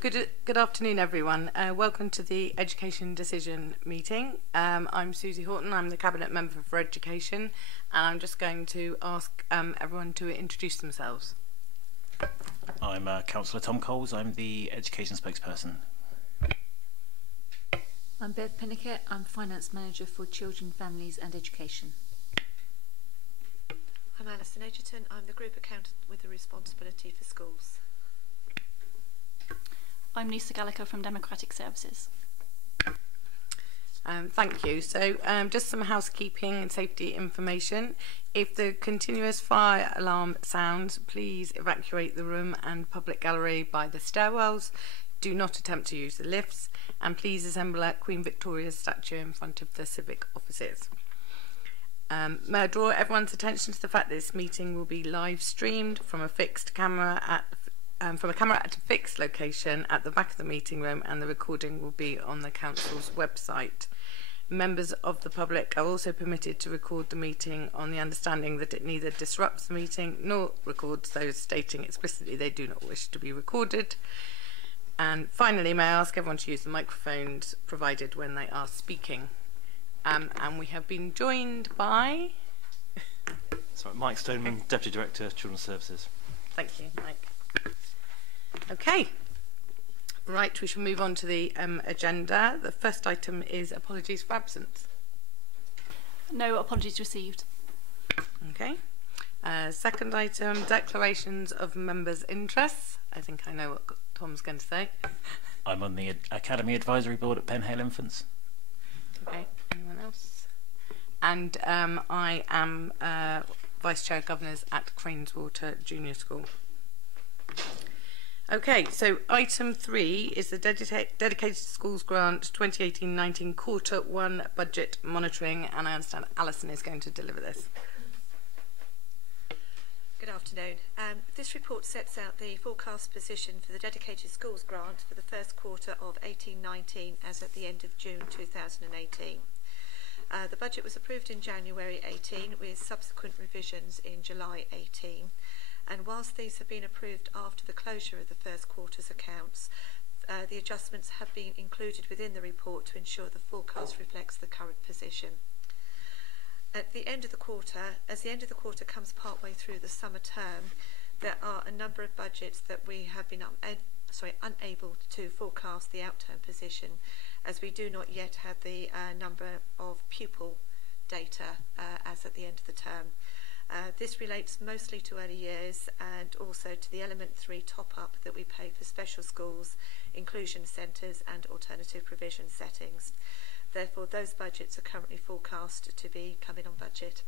Good afternoon, everyone. Welcome to the Education Decision meeting. I'm Susie Horton. I'm the Cabinet Member for Education, and I'm just going to ask everyone to introduce themselves. I'm Councillor Tom Coles. I'm the Education Spokesperson. I'm Bev Pennicott. I'm Finance Manager for Children, Families and Education. I'm Alison Edgerton. I'm the Group Accountant with the responsibility for schools. I'm Nisa Gallagher from Democratic Services. Thank you. So just some housekeeping and safety information. If the continuous fire alarm sounds, please evacuate the room and public gallery by the stairwells. Do not attempt to use the lifts, and please assemble at Queen Victoria's statue in front of the civic offices. May I draw everyone's attention to the fact that this meeting will be live streamed from a fixed camera at a fixed location at the back of the meeting room, and the recording will be on the council's website. Members of the public are also permitted to record the meeting on the understanding that it neither disrupts the meeting nor records those stating explicitly they do not wish to be recorded. And finally, may I ask everyone to use the microphones provided when they are speaking. And we have been joined by... Sorry, Mike Stoneman, Deputy Director, Children's Services. Thank you, Mike. Okay, right, we shall move on to the agenda. The first item is apologies for absence. No apologies received. Okay. Second item, declarations of members' interests. I think I know what Tom's going to say. I'm on the Academy Advisory Board at Penhale Infants. Okay, anyone else? And I am Vice Chair of Governors at Craneswater Junior School. Okay, so item 3 is the Dedicated Schools Grant 2018-19 Quarter 1 Budget Monitoring, and I understand Alison is going to deliver this. Good afternoon. This report sets out the forecast position for the Dedicated Schools Grant for the first quarter of 18-19 as at the end of June 2018. The budget was approved in January 18 with subsequent revisions in July 18. And whilst these have been approved after the closure of the first quarter's accounts, the adjustments have been included within the report to ensure the forecast reflects the current position. At the end of the quarter, as the end of the quarter comes partway through the summer term, there are a number of budgets that we have been unable to forecast the out-term position, as we do not yet have the number of pupil data as at the end of the term. This relates mostly to early years and also to the Element 3 top-up that we pay for special schools, inclusion centres and alternative provision settings. Therefore, those budgets are currently forecast to be coming on budget.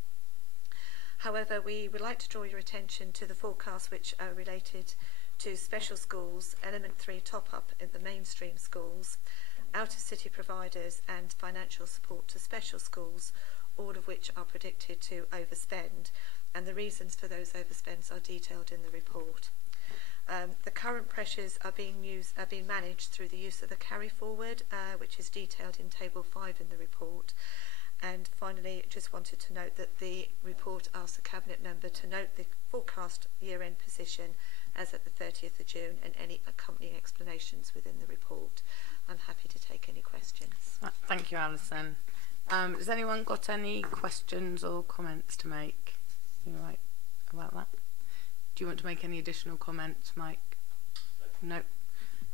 However, we would like to draw your attention to the forecasts which are related to special schools, Element 3 top-up in the mainstream schools, out-of-city providers and financial support to special schools, all of which are predicted to overspend, and the reasons for those overspends are detailed in the report. The current pressures are being managed through the use of the carry forward, which is detailed in Table 5 in the report. And finally, just wanted to note that the report asks the Cabinet Member to note the forecast year-end position as at the 30th of June and any accompanying explanations within the report. I'm happy to take any questions. Thank you, Alison. Has anyone got any questions or comments to make? You right about that? Do you want to make any additional comments, Mike? No.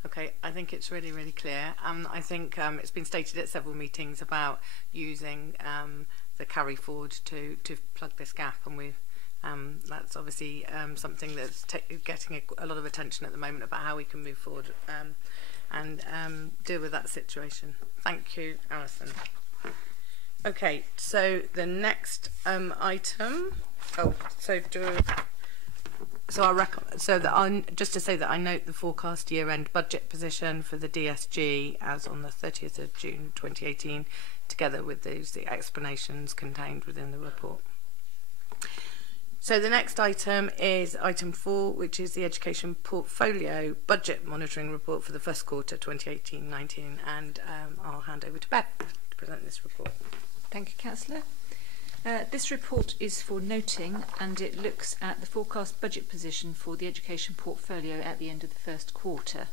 Okay, I think it's really, really clear. I think it's been stated at several meetings about using the carry forward to plug this gap, and that's obviously something that's getting a lot of attention at the moment about how we can move forward and deal with that situation. Thank you, Alison. Okay, so the next item. Just to say that I note the forecast year-end budget position for the DSG as on the 30th of June 2018, together with the explanations contained within the report. So the next item is item 4, which is the Education Portfolio Budget Monitoring Report for the first quarter 2018-19, and I'll hand over to Beth to present this report. Thank you, Councillor. This report is for noting, and it looks at the forecast budget position for the education portfolio at the end of the first quarter.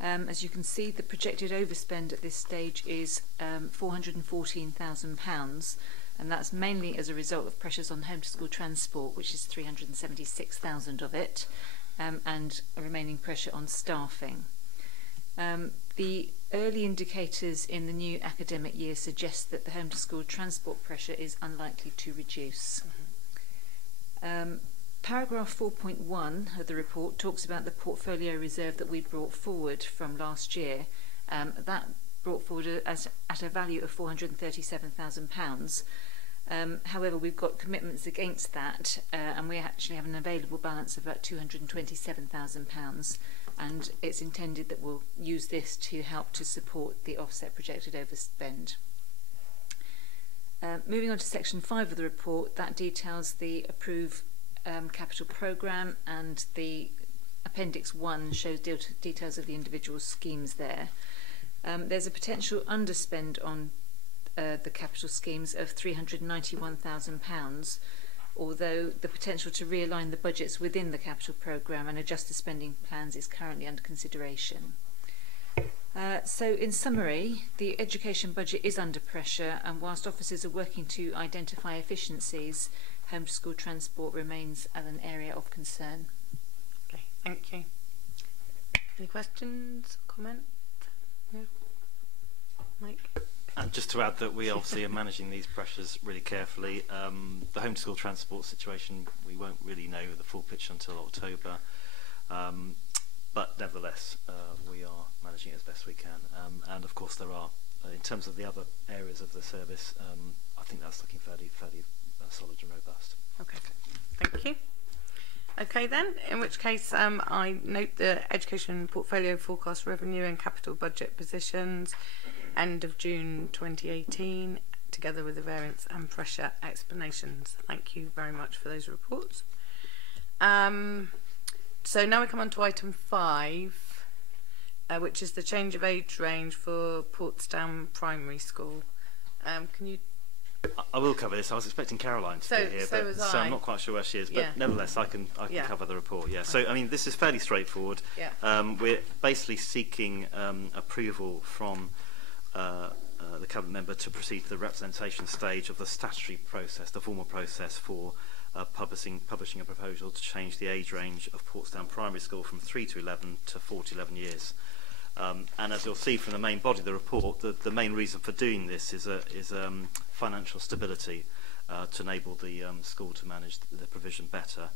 As you can see, the projected overspend at this stage is £414,000, and that's mainly as a result of pressures on home to school transport, which is 376,000 of it, and a remaining pressure on staffing. The early indicators in the new academic year suggest that the home to school transport pressure is unlikely to reduce. Paragraph 4.1 of the report talks about the portfolio reserve that we brought forward from last year. That brought forward at a value of £437,000. However, we've got commitments against that, and we actually have an available balance of about £227,000, and it's intended that we'll use this to help to support the offset projected overspend. Moving on to section 5 of the report, that details the approved capital programme, and the appendix 1 shows details of the individual schemes there. There's a potential underspend on the capital schemes of £391,000, although the potential to realign the budgets within the capital programme and adjust the spending plans is currently under consideration. So in summary, the education budget is under pressure, and whilst officers are working to identify efficiencies, home to school transport remains an area of concern. Okay, thank you. Any questions, comments? No? Mike? And just to add that we obviously are managing these pressures really carefully. The home to school transport situation, we won't really know the full picture until October, but nevertheless we are managing it as best we can, and of course there are, in terms of the other areas of the service, I think that's looking fairly solid and robust. Okay, thank you. Okay then, in which case I note the education portfolio forecast revenue and capital budget positions end of June 2018, together with the variance and pressure explanations. Thank you very much for those reports. So now we come on to item 5, which is the change of age range for Portsmouth Primary School. Can you? I will cover this. I was expecting Caroline to be here, so so I'm not quite sure where she is. But yeah. Nevertheless, I can cover the report. Yeah. So I mean, this is fairly straightforward. Yeah. We're basically seeking approval from the Cabinet member to proceed to the representation stage of the statutory process, the formal process for publishing a proposal to change the age range of Portsmouth Primary School from 3 to 11 to 4 to 11 years. And as you'll see from the main body of the report, the main reason for doing this is financial stability, to enable the school to manage the provision better.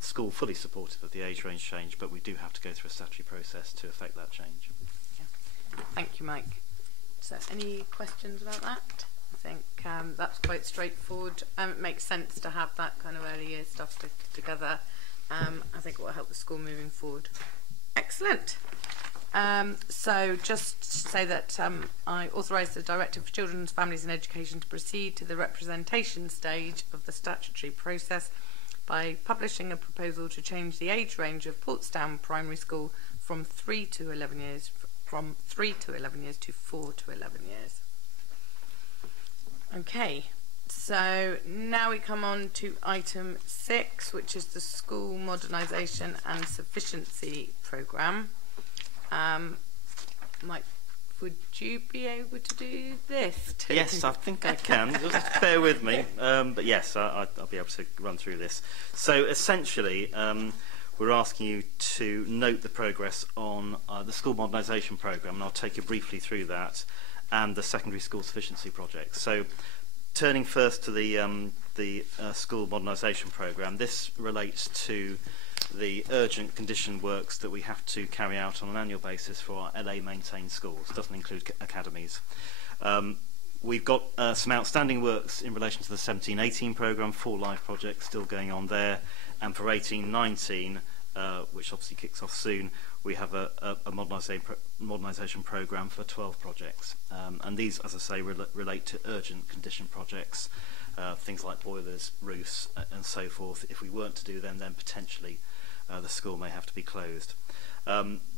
School fully supportive of the age range change, but we do have to go through a statutory process to effect that change. Yeah. Thank you, Mike. So any questions about that? I think that's quite straightforward. It makes sense to have that kind of early year stuff together. I think it will help the school moving forward. Excellent. So just to say that I authorise the Director for Children's, Families and Education to proceed to the representation stage of the statutory process by publishing a proposal to change the age range of Portsmouth Primary School from 3 to 11 years to 4 to 11 years. Okay, so now we come on to item 6, which is the School Modernisation and Sufficiency Programme. Mike, would you be able to do this too? Yes, I think I can. Just bear with me. But yes, I'll be able to run through this. So essentially, we're asking you to note the progress on the School Modernisation Programme, and I'll take you briefly through that, and the Secondary School Sufficiency Project. So turning first to the School Modernisation Programme, this relates to the urgent condition works that we have to carry out on an annual basis for our LA maintained schools. It doesn't include academies. We've got some outstanding works in relation to the 17-18 programme, 4 live projects still going on there, and for 18-19, which obviously kicks off soon, we have a modernisation programme for 12 projects. And these, as I say, relate to urgent condition projects, things like boilers, roofs, and so forth. If we weren't to do them, then potentially the school may have to be closed.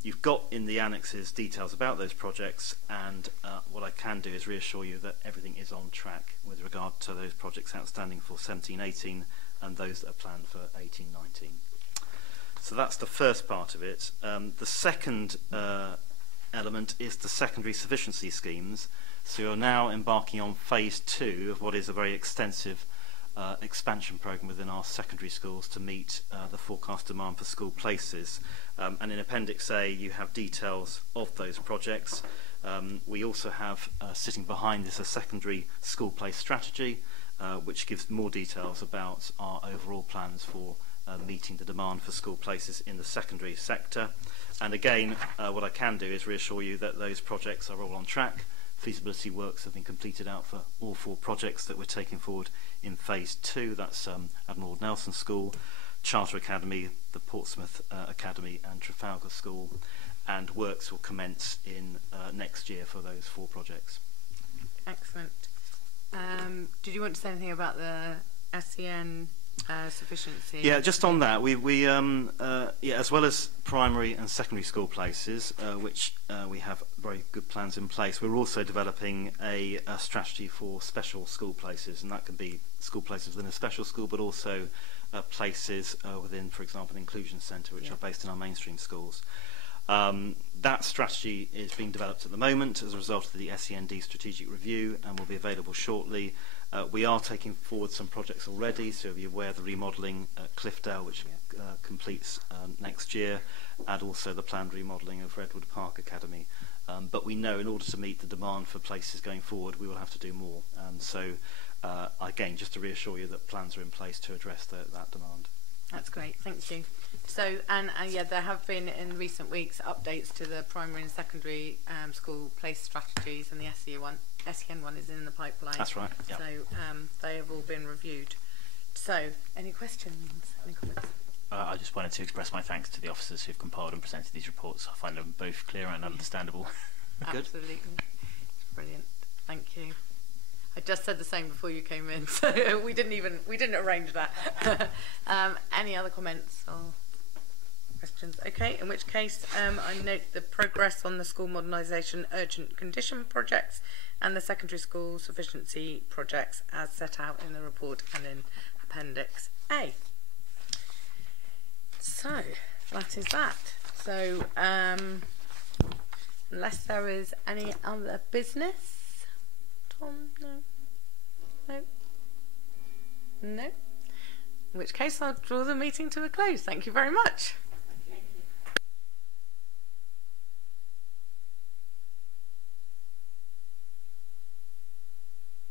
You've got in the annexes details about those projects, and what I can do is reassure you that everything is on track with regard to those projects outstanding for 17-18 and those that are planned for 18-19. So that's the first part of it. The second element is the secondary sufficiency schemes. So you're now embarking on phase 2 of what is a very extensive expansion programme within our secondary schools to meet the forecast demand for school places. And in Appendix A you have details of those projects. We also have sitting behind this a secondary school place strategy which gives more details about our overall plans for meeting the demand for school places in the secondary sector. And again, what I can do is reassure you that those projects are all on track. Feasibility works have been completed out for all 4 projects that we're taking forward in phase 2. That's Admiral Nelson School, Charter Academy, the Portsmouth Academy and Trafalgar School, and works will commence in next year for those 4 projects. Excellent. Did you want to say anything about the SEN sufficiency? Yeah, just on that, as well as primary and secondary school places, which we have very good plans in place, we're also developing a strategy for special school places, and that can be school places within a special school, but also places within, for example, an inclusion centre, which are based in our mainstream schools. That strategy is being developed at the moment as a result of the SEND strategic review and will be available shortly. We are taking forward some projects already, so you'll be aware of the remodelling at Cliffdale, which completes next year, and also the planned remodelling of Redwood Park Academy. But we know in order to meet the demand for places going forward, we will have to do more. So again, just to reassure you that plans are in place to address that demand. That's great, thank you. So, and yeah, there have been in recent weeks updates to the primary and secondary school place strategies, and the SEN one is in the pipeline. That's right. Yep. So they have all been reviewed. So, any questions? Any comments? I just wanted to express my thanks to the officers who've compiled and presented these reports. I find them both clear and understandable. Good. Absolutely. Brilliant. Thank you. I just said the same before you came in, so we didn't arrange that. Any other comments or questions? Okay, in which case I note the progress on the school modernisation urgent condition projects and the secondary school sufficiency projects as set out in the report and in Appendix A. So that is that. So unless there is any other business. Tom, no. No. No. In which case I'll draw the meeting to a close. Thank you very much.